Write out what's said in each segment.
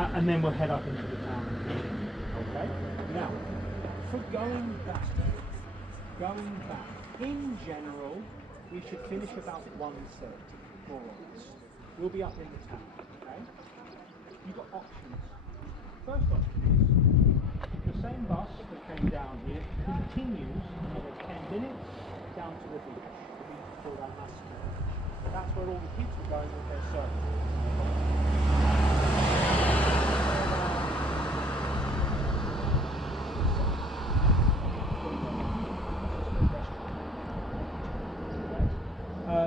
And then we'll head up into the town. Okay? Now, for going back, in general, we should finish about 1:30, more or less. We'll be up in the town, okay? You've got options. First option is, the same bus that came down here continues another 10 minutes down to the beach called Taganana. That's where all the kids are going with their surfing.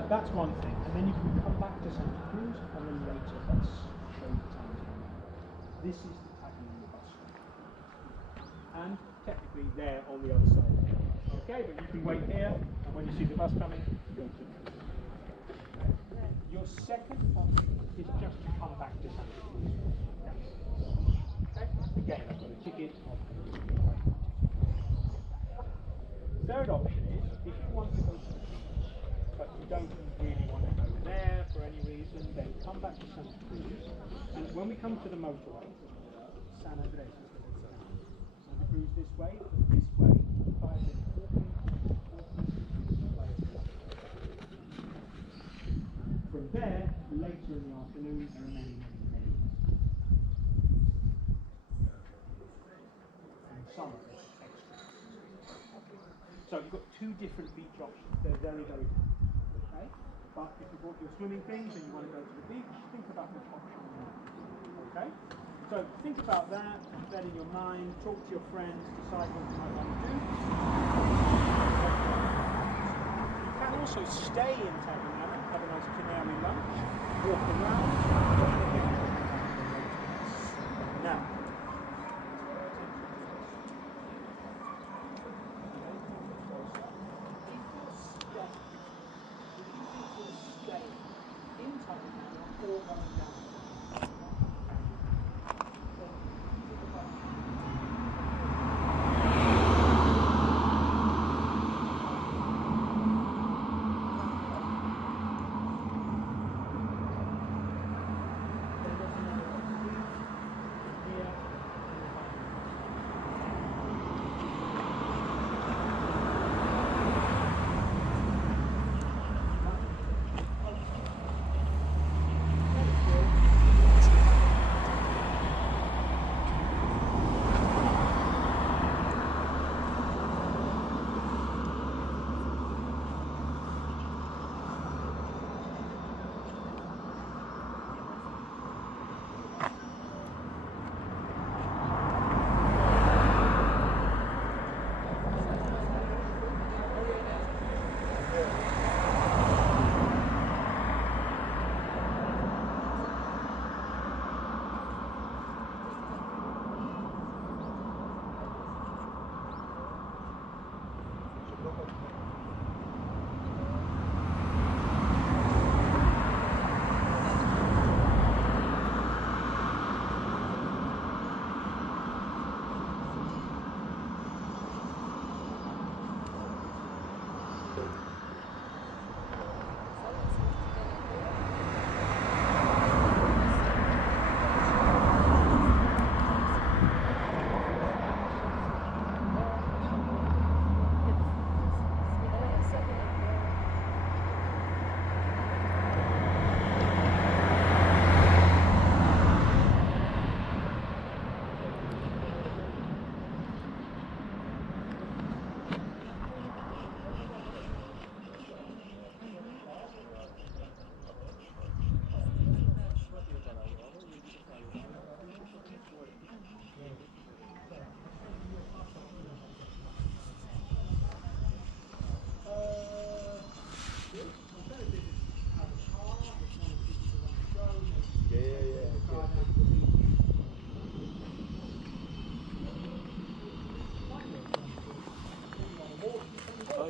That's one thing, and then you can come back to Santa Cruz and then later let's show you the town. This is the Taganana bus stop. And technically they're on the other side. Okay, but you can wait here, and when you see the bus coming, you go to it. Okay. Your second option is just to come back to Santa Cruz. Okay? Again, I've got a ticket. Third option is, if you want to go to the beach, but you don't really want to go there for any reason, then come back to Santa Cruz. And when we come to the motorway, San Andres is the next town. Santa Cruz this way, 5 minutes walking, From there, later in the afternoon, there are many. In summer, there's extra. So you've got two different beach options. They're very, very different. Okay? But if you bought your swimming things and you want to go to the beach, think about which option you want. Okay? So think about that, keep that in your mind, talk to your friends, decide what you might want to do. You can also stay in Taganana, have a nice canary lunch, walk around, now.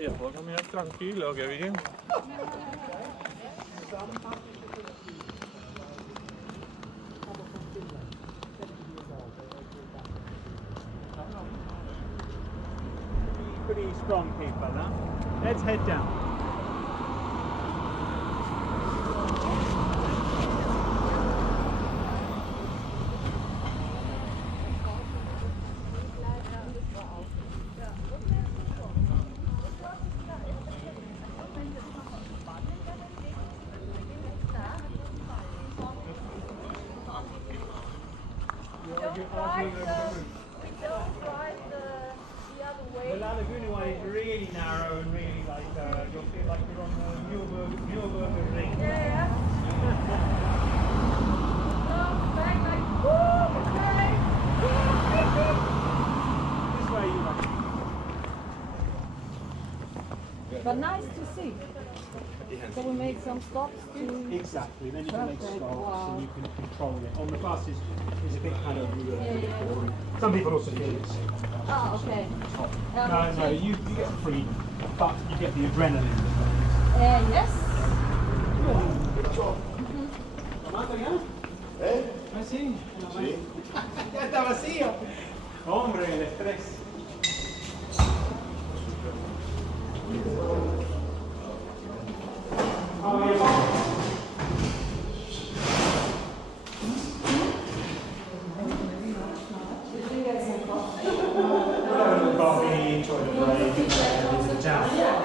Ya puedo caminar tranquilo, qué bien. Pretty strong people, huh? Let's head down. drive the other way. The La Laguna one is really narrow and really like you'll feel like you're on the Nürburgring ring. Yeah. Oh, back like, woo, okay. This way you want. But nice to see. So we make some stops to... Exactly, then you can make Perfect, stops wow. and you can control it. On the bus is a bit kind of boring. Some people also feel it's Oh, okay. no, you get the freedom, but you get the adrenaline. Yes. Ah, sí. Ya está vacío. Hombre, el estrés.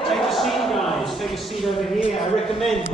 Take a seat, guys. Take a seat over here. I recommend.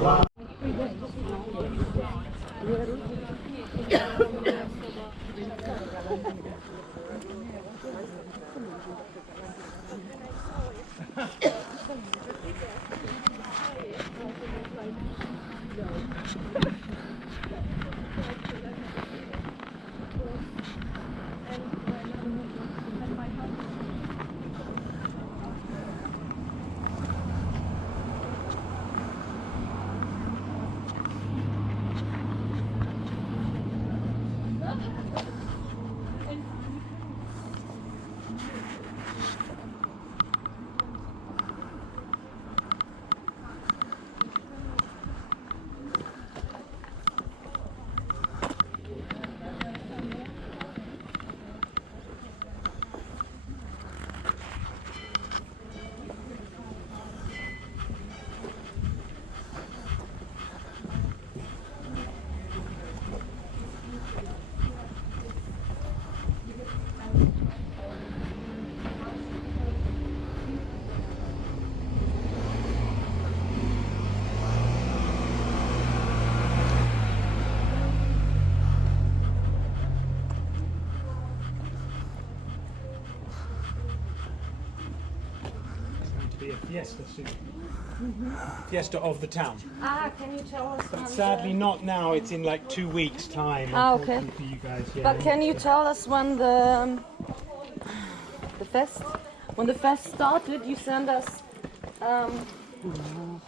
Fiesta soon. Fiesta of the town. Ah, can you tell us? But sadly not now, it's in like 2 weeks time. Ah, okay. For you guys. Yeah. But can you tell us when the fest started? You send us Some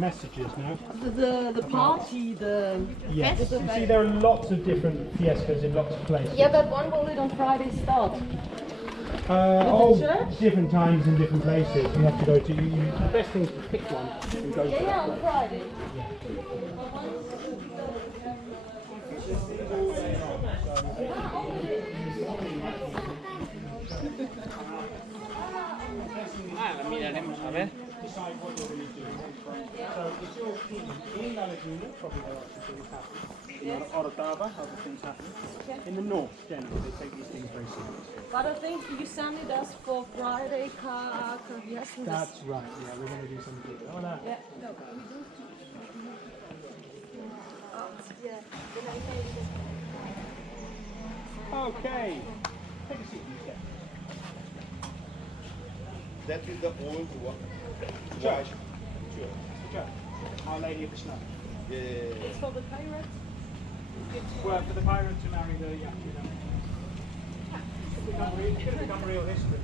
messages now. the party, the Yes. fest. You see there are lots of different fiestas in lots of places. Yeah, but when will it on Friday start? church? Different times in different places. You have to go to. The best thing is to pick one and go. Yeah, on Friday. La miraremos a ver. Decide what you're going to do. So if you're in La Laguna, probably there are some things happening. In Orotava, other things happening. In the north, generally, they take these things very seriously. But I think you sent it us for Friday. Yes, That's right. Yeah, we're going to do something good. Oh, no. Yeah, no, we do. Yeah. Okay. Take a seat, you get. That is the old one. Church. Church. Our Lady of the Snow. It's for the pirates. Well, for the pirate to marry the it's going to become real history.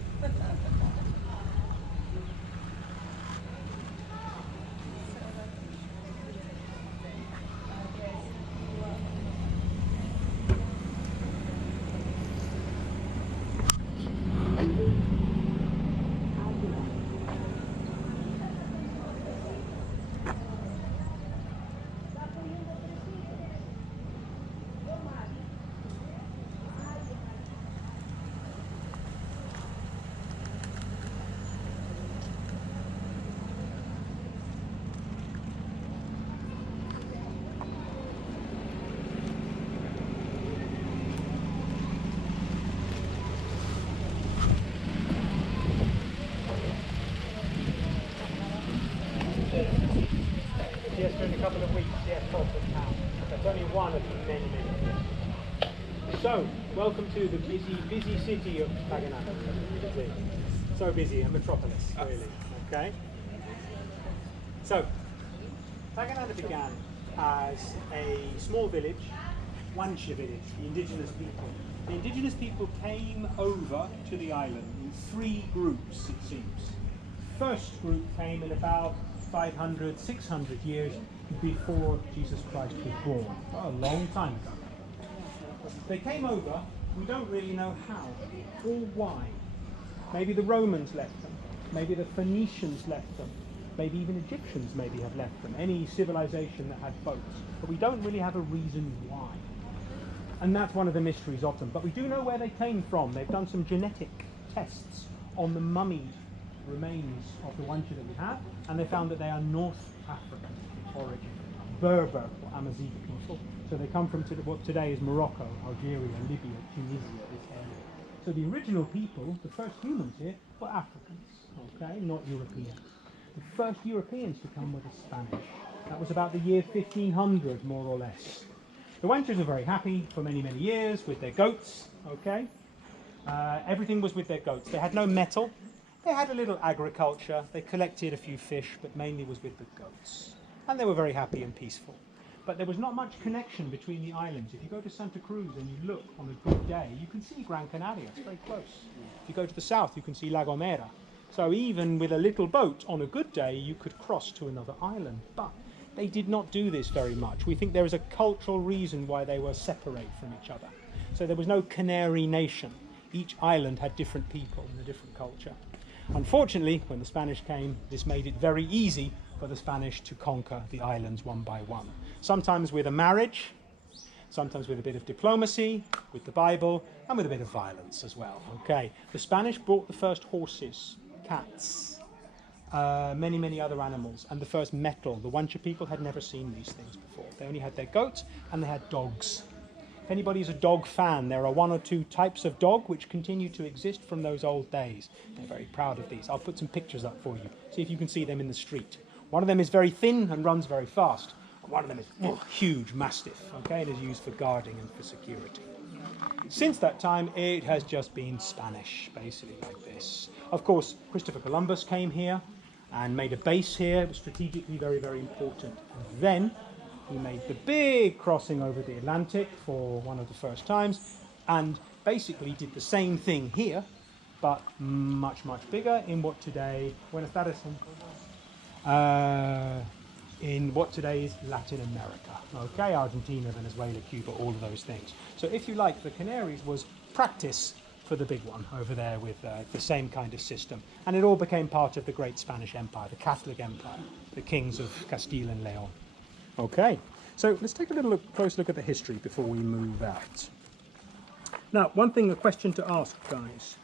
So, welcome to the busy city of Taganana. So busy, a metropolis, really. Okay. So, Taganana began as a small village, Wancha village, the indigenous people. The indigenous people came over to the island in 3 groups, it seems. The first group came in about 500, 600 years before Jesus Christ was born. Oh, a long time ago. They came over, we don't really know how or why. Maybe the Romans left them, maybe the Phoenicians left them, maybe even Egyptians maybe have left them, any civilization that had boats. But we don't really have a reason why. And that's one of the mysteries of them. But we do know where they came from. They've done some genetic tests on the mummy remains of the Wancha that we have, and they found that they are North African origin, Berber or Amazigh people. So they come from what today is Morocco, Algeria, Libya, Tunisia, this area. So the original people, the first humans here, were Africans, okay, not Europeans. The first Europeans to come were the Spanish. That was about the year 1500, more or less. The Wanchas were very happy for many, many years with their goats, okay. Everything was with their goats. They had no metal. They had a little agriculture. They collected a few fish, but mainly was with the goats. And they were very happy and peaceful. But there was not much connection between the islands. If you go to Santa Cruz and you look on a good day, you can see Gran Canaria. It's very close. If you go to the south, you can see La Gomera. So even with a little boat, on a good day, you could cross to another island. But they did not do this very much. We think there is a cultural reason why they were separate from each other. So there was no Canary nation. Each island had different people and a different culture. Unfortunately, when the Spanish came, this made it very easy for the Spanish to conquer the islands one by one. Sometimes with a marriage, sometimes with a bit of diplomacy, with the Bible, and with a bit of violence as well. Okay, the Spanish brought the first horses, cats, many, many other animals, and the first metal. The Wancha people had never seen these things before. They only had their goats, and they had dogs. If anybody is a dog fan, there are 1 or 2 types of dog which continue to exist from those old days. They're very proud of these. I'll put some pictures up for you. See if you can see them in the street. One of them is very thin and runs very fast. One of them is huge, mastiff. Okay, it is used for guarding and for security. Since that time, it has just been Spanish, basically like this. Of course, Christopher Columbus came here and made a base here. It was strategically very, very important. And then he made the big crossing over the Atlantic for one of the first times, and basically did the same thing here, but much, much bigger in what today, in what today is Latin America. Okay, Argentina, Venezuela, Cuba, all of those things. So if you like, the Canaries was practice for the big one over there with the same kind of system. And it all became part of the great Spanish Empire, the Catholic Empire, the kings of Castile and Leon. Okay, so let's take a little close look at the history before we move out. Now, a question to ask, guys.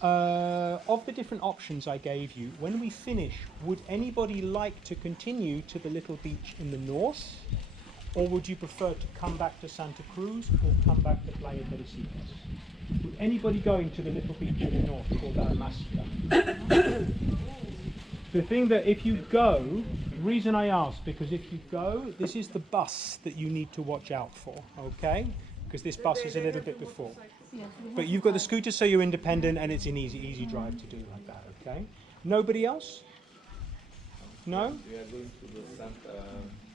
Of the different options I gave you, when we finish, would anybody like to continue to the little beach in the north? Or would you prefer to come back to Santa Cruz or come back to Playa de Recife? Would anybody going to the little beach in the north called Almasca? The thing that if you go, the reason I ask, because if you go, this is the bus that you need to watch out for, okay? Because this bus is a little bit before. But you've got the scooter, so you're independent, and it's an easy drive to do like that, okay? Nobody else? No? We are going to the Santa...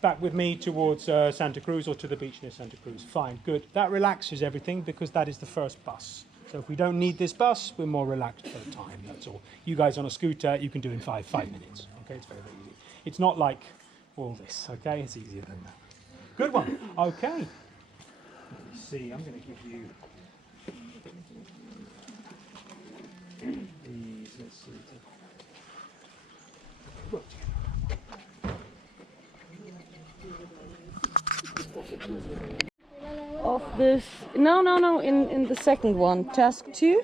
Back with me towards Santa Cruz or to the beach near Santa Cruz. Fine, good. That relaxes everything because that is the first bus. So if we don't need this bus, we're more relaxed for the time, that's all. You guys on a scooter, you can do in five minutes. Okay, it's very, very easy. It's not like all this, okay? It's easier than that. Good one. Okay. Let me see, I'm going to give you these, let's see. Of this, no, in the second one, task 2.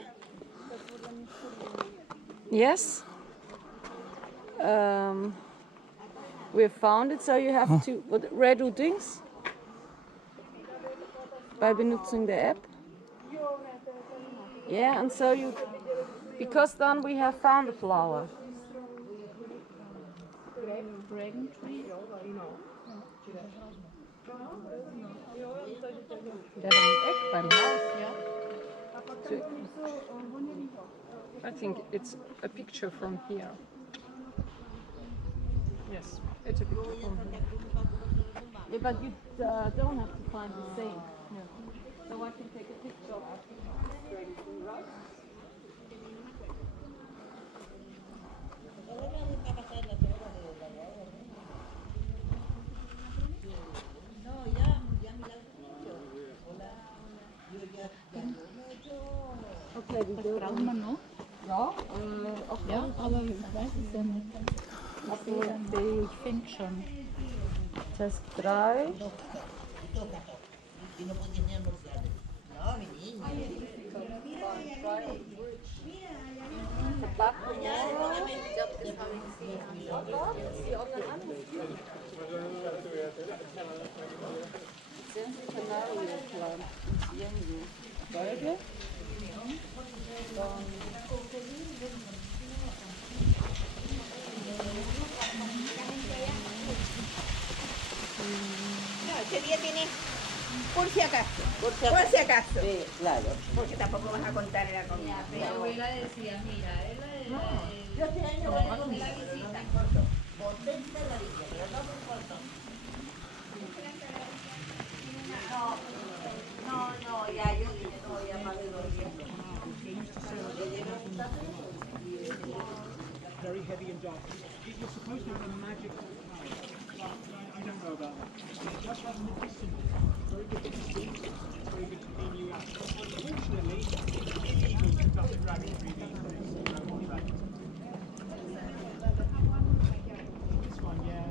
Yes. We have found it, so you have to redo things by benutzing the app. Yeah, and so you, because then we have found a flower. Dragon tree. Der hat ein Eck beim Haus. I think it's a picture from here. Yes, it's a picture from here. Yeah, but you don't have to find the same. So I can take a picture of straight through, right? Okay, we do. Braucht man noch? Ja, Ja, aber ich weiß es ja nicht. Ich finde schon. Test 3. Ese día tiene por si acaso. Por si acaso. Sí, claro. Porque tampoco vas a contar la comida. Mi abuela decía, mira, Yo este año voy a con la visita. Potente la visita, pero no por corto. No, ya yo dije, no, ya más de 2 días. Very heavy and dark. You're supposed to have a magic power. I don't know about that. It does have medicine. Very good to see. Very good to clean you out. Unfortunately, it's illegal to cut the dragon through these days. This one, yeah.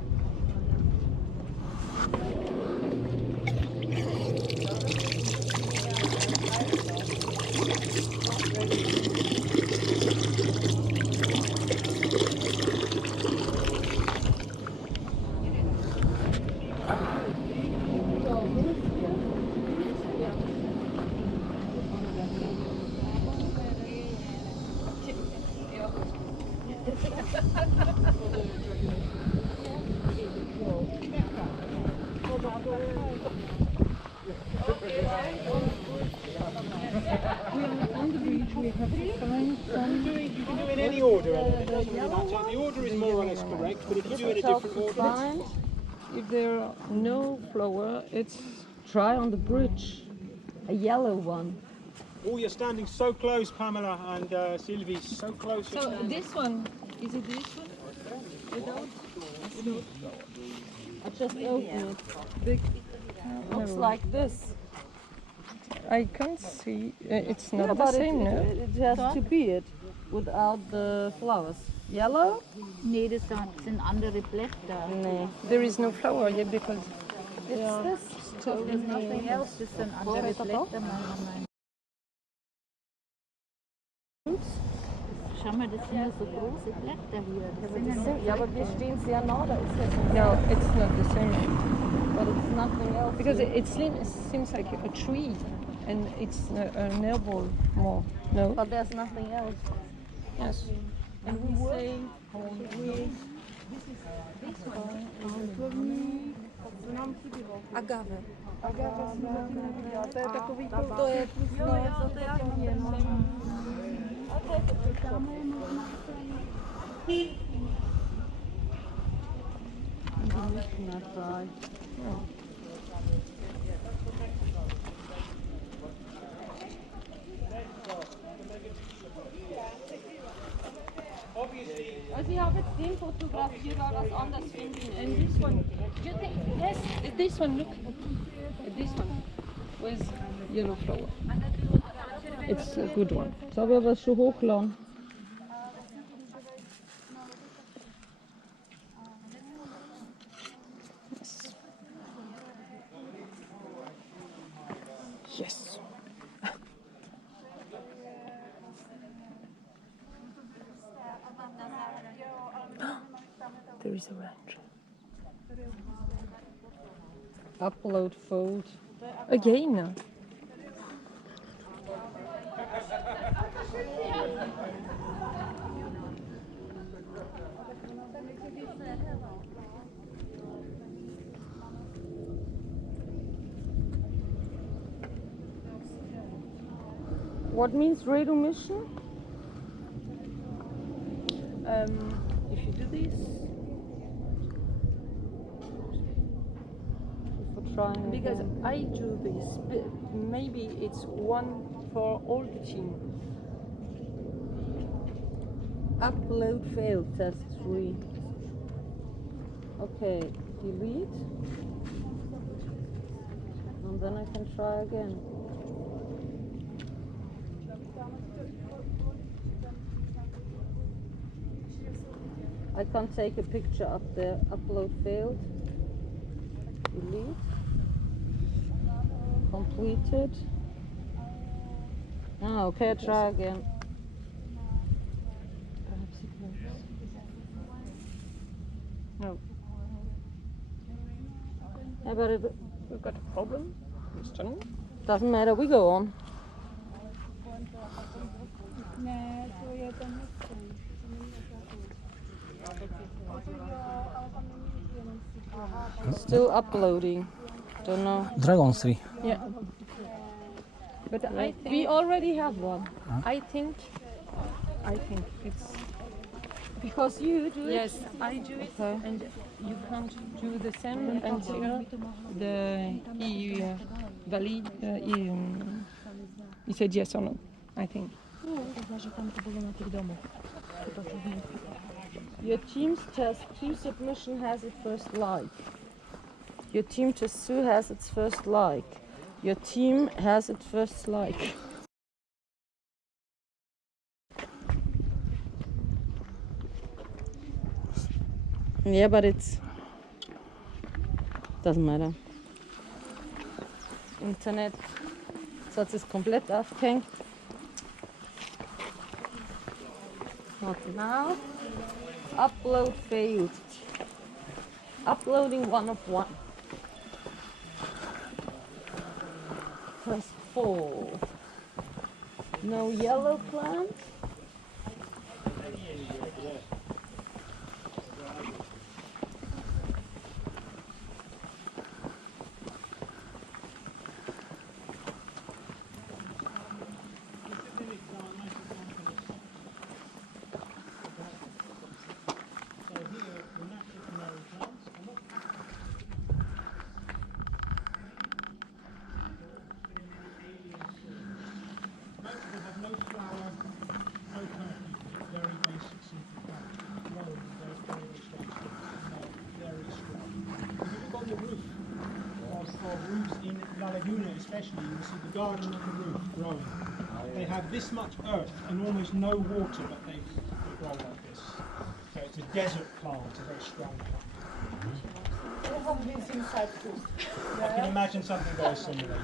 You can do it in any order, Ellen. It doesn't really matter. The order is more or less correct, but if you do it in a different order, Find if there are no flower, it's Try on the bridge. A yellow one. oh, you're standing so close, Pamela and Sylvie, so close. so this one. Is it this one? Without? I just opened it. Big. Looks like this. I can't see. It's not Yeah, the but same, no? it has to be it without the flowers. Yellow? Nee, das sind andere Blätter. No. There is no flower yet because It's this. There's nothing else, das sind andere Blätter, meiner Meinung nach. Schau mal, das sind ja so große Blätter hier. Das sind ja noch Ja, aber wir stehen sehr nah, da ist jetzt no, it's not the same. but it's nothing else. Because it seems like a tree, and it's an herbal more. No. But there's nothing else. Yes. And we say agave. Ja, to je takový to je Also ich habe jetzt den fotografiert, aber was anderes finde ich nicht. And this one, you think, yes, this one, look. This one with yellow flower. It's a good one. Soll wir was schon hochladen? Yes. There is a ranch. Upload fold. Again. What means radio mission? If you do this, because I do this, but maybe it's one for all the team. Upload failed, test 3. Okay, delete. And then I can try again. I can't take a picture up there. Upload failed. Delete. Completed. Ah, okay, try again. Perhaps it works. No. Yeah, but we've got a problem. Doesn't matter, we go on. Still uploading. Don't know. Dragon 3. Yeah. But I think we already have one. Huh? I think it's because you do it. Yes, I do it, and you can't do the same until he valid. He said yes or no. I think. Your team's test 2 submission has its first like. Your team test 2 has its first like. Your team has its first like. Yeah, but it's doesn't matter. Internet, das ist komplett aufgehängt. Not now. Upload failed. Uploading 1 of 1. Press 4. No yellow plant. Especially, you see the garden on the roof growing. They have this much earth and almost no water, but they grow like this. So it's a desert plant, a very strong plant. I can imagine something very similar.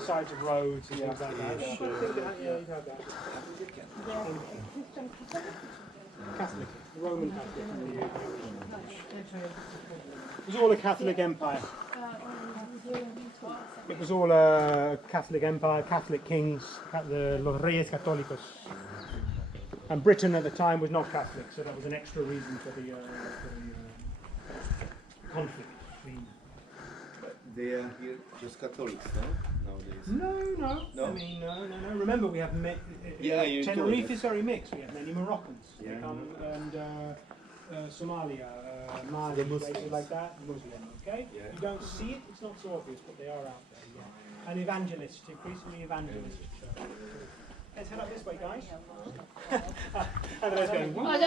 Sides of roads and things like that. Catholic, Roman Catholic. It was all a Catholic empire. It was all a Catholic empire, Catholic kings, the Los Reyes Católicos. And Britain at the time was not Catholic, so that was an extra reason for the conflict between. But they are here just Catholics, no? Nowadays. No. I mean, no. Remember, we have Tenerife is very mixed. We have many Moroccans. Yeah. They come, and Somalia, Mali, places like that. Muslim, okay? Yeah. You don't see it; it's not so obvious, but they are out there. Yeah. And evangelists, increasingly evangelists. Let's head up this way, guys. Andre's going, what?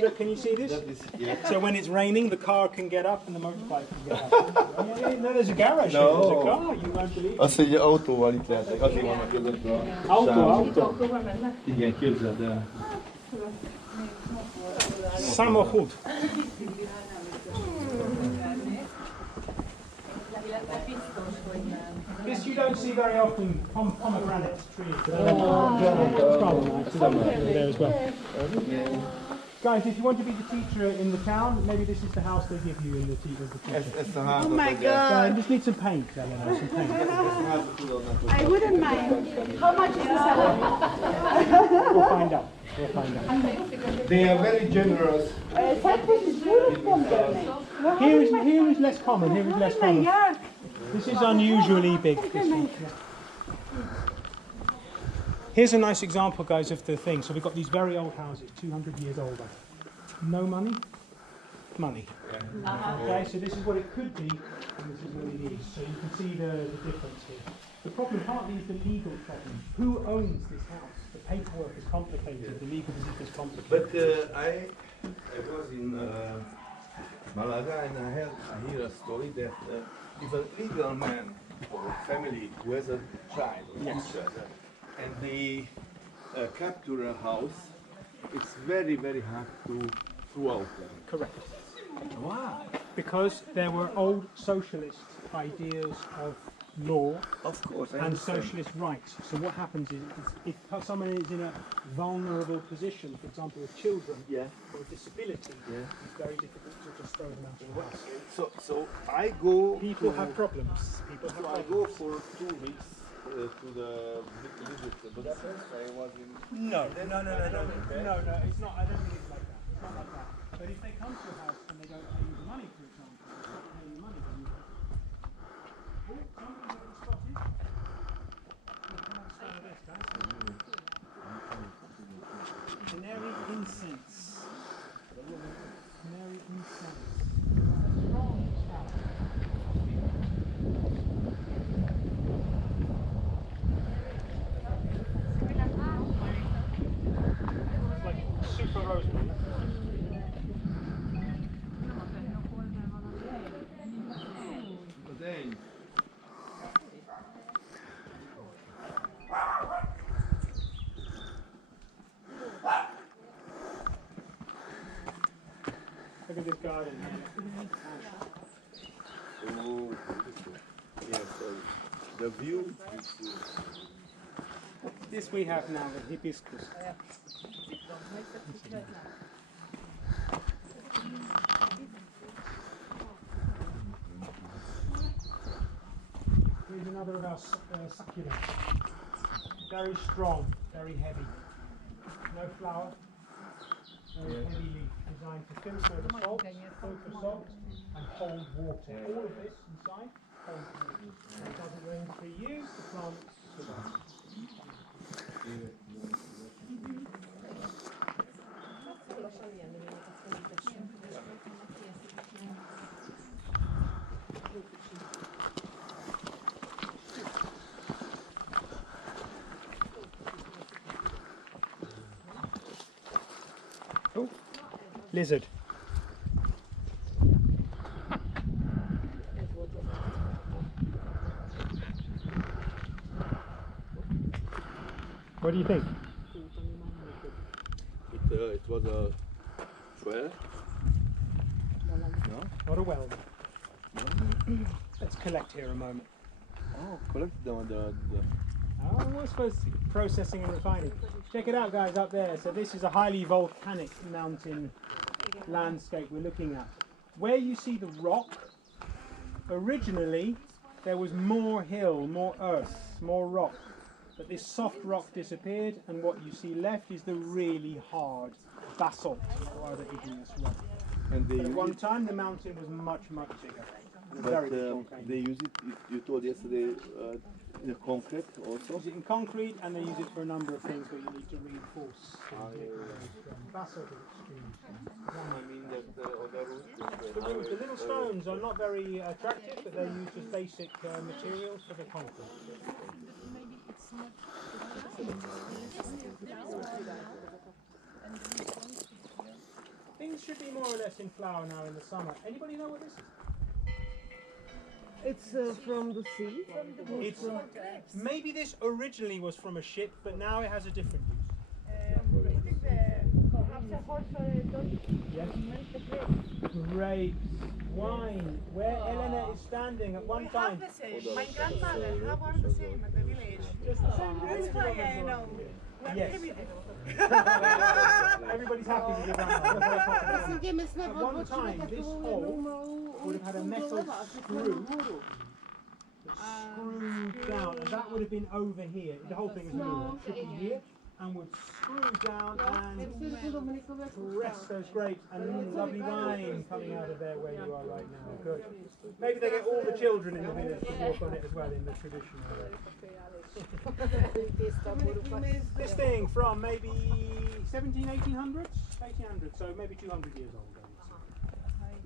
Look, can you see this? That is, yeah. So when it's raining, the car can get up and the motorbike can get up. No, there's a garage No. here. There's a car. You won't believe it. Azt, hogy autóval itt lehetek, azért vannak között a Auto. Igen, képzeld el. Samochód. This you don't see very often. Pomegranate trees. It's quite nice there as well. Guys, if you want to be the teacher in the town, maybe this is the house they give you in the teacher. Ezt a házat Oh my God. I just need some paint, Taganana, some paint. I wouldn't mind. How much is this? We'll find out. We'll find out. They are very generous. Here is less common. Here is less common. This is unusually big. This one. Yeah. Here's a nice example, guys, of the thing. So we've got these very old houses, 200 years older. No money, money. Okay, so this is what it could be, and this is what it is. So you can see the difference here. The problem partly is the legal problem. Who owns this house? The paperwork is complicated, the legal position is complicated. But I was in Malaga and I hear a story that if a legal man or a family who has a child or two children, and they capture a house, it's very, very hard to throw out them. Correct. Wow. Because there were old socialist ideas of law Of course, I and understand. socialist rights. So what happens is, if someone is in a vulnerable position, for example, with children Yeah. or disability, it's very difficult to just throw them out of the house. So I go. People to, have problems. People have So I problems. go for 2 weeks to the visit Budapest. I was in. No, it's not. I don't think it's like that. It's not like that. But if they come to your house and they don't pay you the money, for example, they don't pay you money, then you have. Oh, somebody already spotted. Come on, stand with this, guys. Canary incense. Canary incense. Strong smell. It's like super rosemary. Then. Look at this garden here. Oh, yeah, so the view is This we have now, the hibiscus. Here's another of our succulents. Very strong, very heavy. No flower, very heavy leaf, designed to filter the salt, and hold water. All of this inside holds water. When it doesn't rain for years, the plant survives. Oh, lizard. What do you think? it was a 12. No? Not a well. Let's collect here a moment. Oh, collect the Oh, we're supposed to processing and refining. Check it out, guys, up there. So this is a highly volcanic mountain landscape we're looking at. Where you see the rock, originally there was more hill, more earth, more rock. But this soft rock disappeared, and what you see left is the really hard basalt or other igneous rock. and they But at use one it, time the mountain was much, much bigger. And a but very big volcano. they use it. You told yesterday the concrete also. Use it in concrete, and they use it for a number of things where you need to reinforce. Basalt is extremely strong. I mean that other route. The little stones are not very attractive, but they're used as basic materials for the concrete. things should be more or less in flower now in the summer. Anybody know what this is? It's from the sea. It's maybe this originally was from a ship, but now it has a different use. Yes. Grapes, wine. Where Elena is standing at one time. My grandmother have all the same at the village. Just the same. That's why I know. Yes. Everybody's happy with your grandmother. At one time, this hole would have had a metal screw that screwed down, and that would have been over here. The whole thing is aluminum. It should be here, and would screw down and press those grapes, and lovely wine coming out of there where you are right now. Good. Maybe they get all the children in the village to walk on it as well in the traditional way. This thing from maybe 1800s, so maybe 200 years old.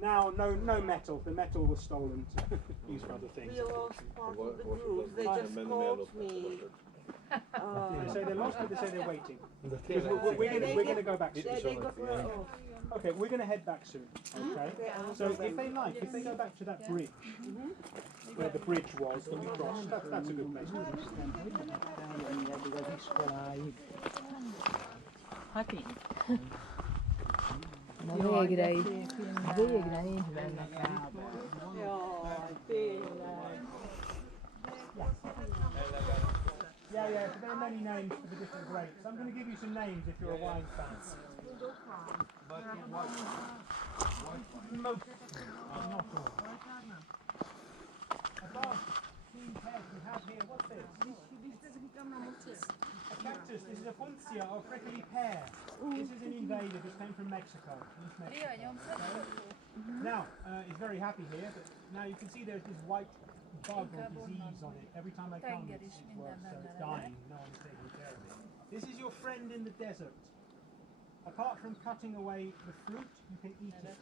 Now, no metal. The metal was stolen to use for other things. We lost part of the grooves. They just called me. They say they're lost, but they say they're waiting. We're going to go back soon. Okay, we're going to head back soon. Okay. So if they go back to that bridge, where the bridge was that we crossed, that's a good place. Happy. Végre nincs benne kába. Jaj, tényleg. Yeah, so there are many names for the different grapes. I'm going to give you some names if you're a wine fan. Most. Not all. Above, green head, we have here, what's this? A cactus. This is a funcia or prickly pear. This is an invader that came from Mexico. Now, it's very happy here, but now you can see there's this white bug or disease on it. Every time I come, it's worse, so it's dying. No one's taking care of it. This is your friend in the desert. Apart from cutting away the fruit, you can eat it.